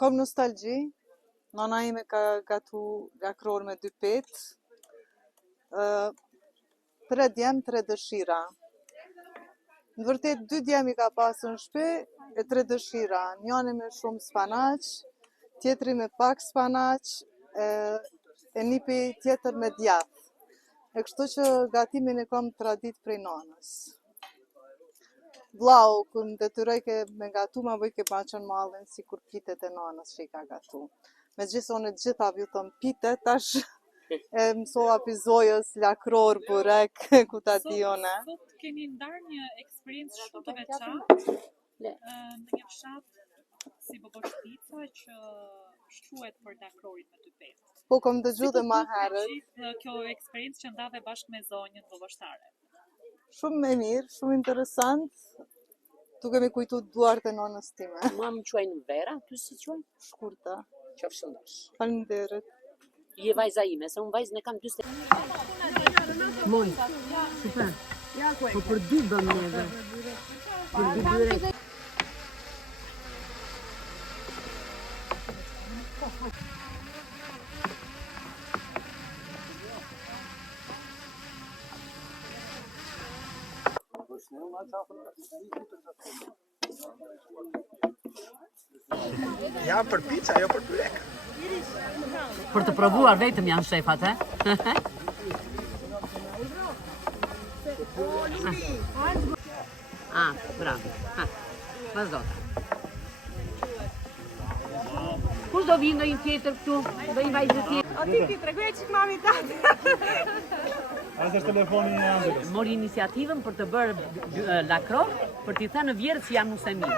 Kom nostalgji. Nana ime ka gatu lakror me 2 petë. 3 djem, 3 dëshira. Në vërtet 2 djem i ka pasur në shtëpi e 3 dëshira. Njani me shumë spanaq, tjetri me pak spanaq, e nipi tjetër me djath. E kështu që gatimin e kom tradit prej nanës. Vllau, kur më detyrojke me gatu, ma vëjke ma qënë mallin si kur pitet e nanës që i ka gatu. Me gjithë unë gjitha ju thëm pitet, tash e mësova pizojës, lakror, burek, ku ta di one. Sot keni ndarë një eksperiencë shumë të veçantë në një fshat si Boboshtica që shquhet për lakrorin me 2 petë. Po kom dëgju dhe ma herët. Kjo eksperiencë që ndave bashkë me zonjën boboshtare. Shumë e mirë, shumë interesant. Duke me kujtu duart e nonës time. Mua më quajnë Vera, ty si quajnë? Shkurta. Qofshëndosh. Faleminderit. Je vajza ime, se unë vajzën e kam 40. Moj, super. Po për 2 bëm neve. Për 2 byrek. Ja për pizza, jo për byrek. Për të provuar vetëm janë shefat, e? Bravo. Vazhdota. Kush do vinë ndonjë tjetër këtu? Do një vajzë tjetër? O ti tregoj çik mami tati. As është telefoni i Angelës. Mori iniciativën për të bërë lakror, për t'i thënë vjerë si jam musemi.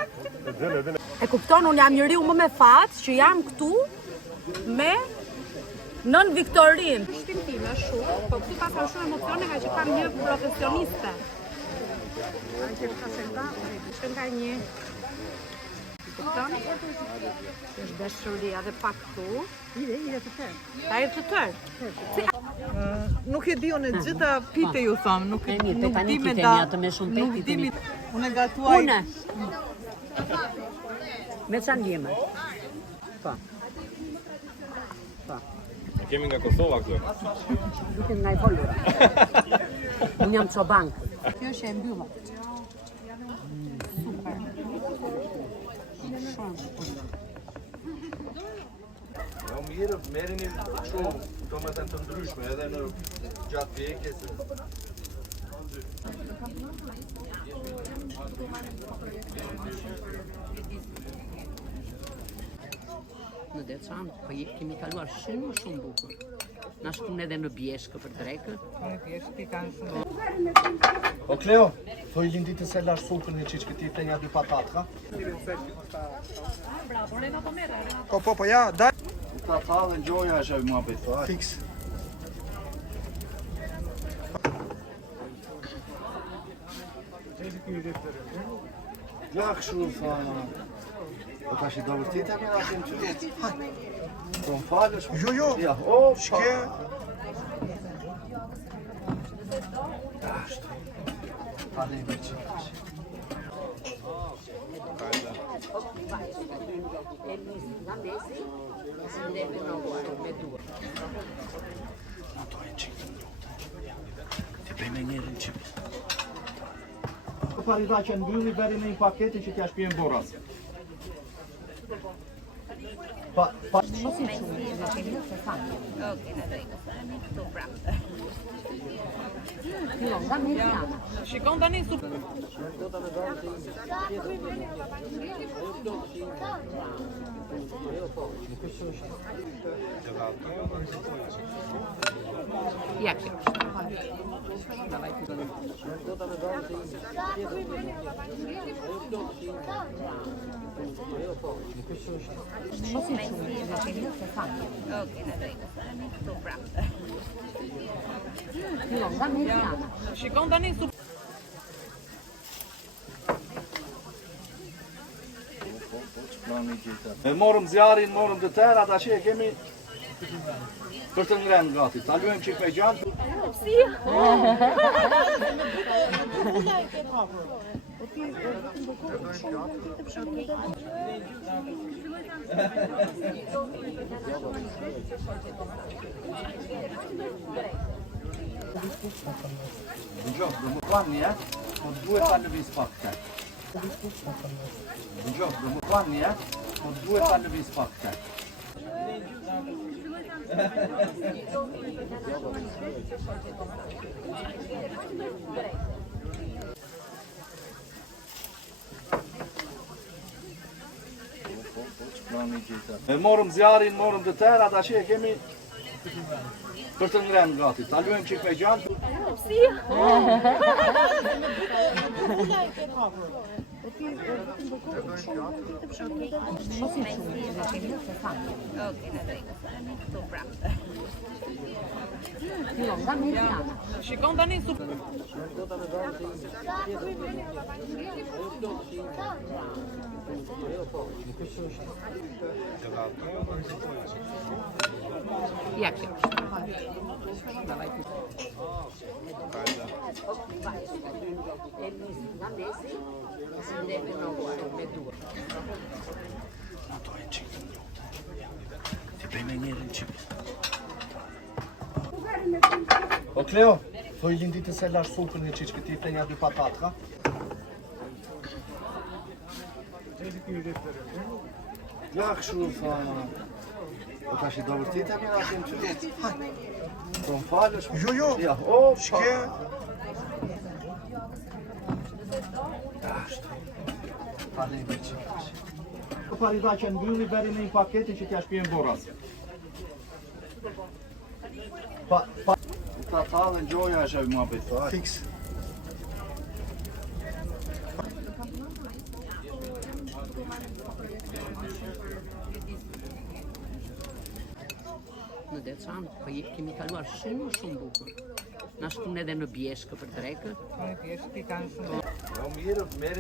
E kupton, unë jam njeriu më me fat që jam këtu me nën Viktorin. Shtim time shumë, po këtu pas kam shumë emocione nga që kam një profesioniste. Që nga një kupton? Është dashuria dhe pak këtu. Ide të tërë. Ta e të tërë. Nuk e di unë gjitha pite ju thamë, nuk di me da. Nuk di me unë e gatuaj. Une! Me qanë njëme? Po. Kemi nga Kosova këtu. Dukem nga i folura. Unë jam çobank. Kjo është e mbyllur. Super. Jo mirë, merrini kështu, domethënë të ndryshme edhe në gjatë vjekjes. Në Deçan, po kemi kaluar shumë bukur. Na shkon edhe në Bjeshkë për drekë. Në pjeshtë i kanë shumë. O Kleo, thoi linditës e lash sukën një qiqë këti të një 2 patatka. Bravo, Renato merre. Po, ja, daj. Ta tha dhe gjoja është e mua bëjtë. Fix. Ja kështu tha. Po tash i do vërtit e mira atim që vetë. Po më falësh. Jo. Ja, shke. Hale me që. Ato e qikë të ndrotë. Ti bëjme njerën qipë. Parita që mbylli beri në një paketin që t'ja shpijen boras. Mos i shumë, në kemi të fanë. Oke, në dojnë, të prapë. Nga me jana. Shikon tani su. Ja kjo. Mos i shumë, në kemi të fanë. Oke, në dojnë, të prapë. Nga me jana. Shikon tani su. E morëm zjarin, morëm të tërë, ata që e kemi për të ngrenë gati. Ta luem qik me gjallë. Dëgjoj, do më thani, po duhet ta lëviz pak këtë. Dëgjoj, do më thani, po duhet ta lëviz pak këtë. E morëm zjarin, morëm të tëra, ata që e kemi për të ngrem gati. Ta luajmë çik me gjatë. Shikon tani Jak się? Dawaj. Ti bëj me njerën qip. O Kleo, thoi lindit se lash supën një qiqë këti të një dy patat, ha? Ja, këshu, fa... Po tash i do vërtit e mira atim që ditë. Po më falësh? Jo. Ja, o, shke. Ashtu. Falë i bëqë. Po parida që mbylli beri në një paketin që t'ja shpijen boras. Ta dhe në gjoja është e mua bëjtë. Fiks. Në Deçan, po kemi kaluar shumë bukur. Na shkon edhe në Bjeshkë për drekë. Jo mirë, merë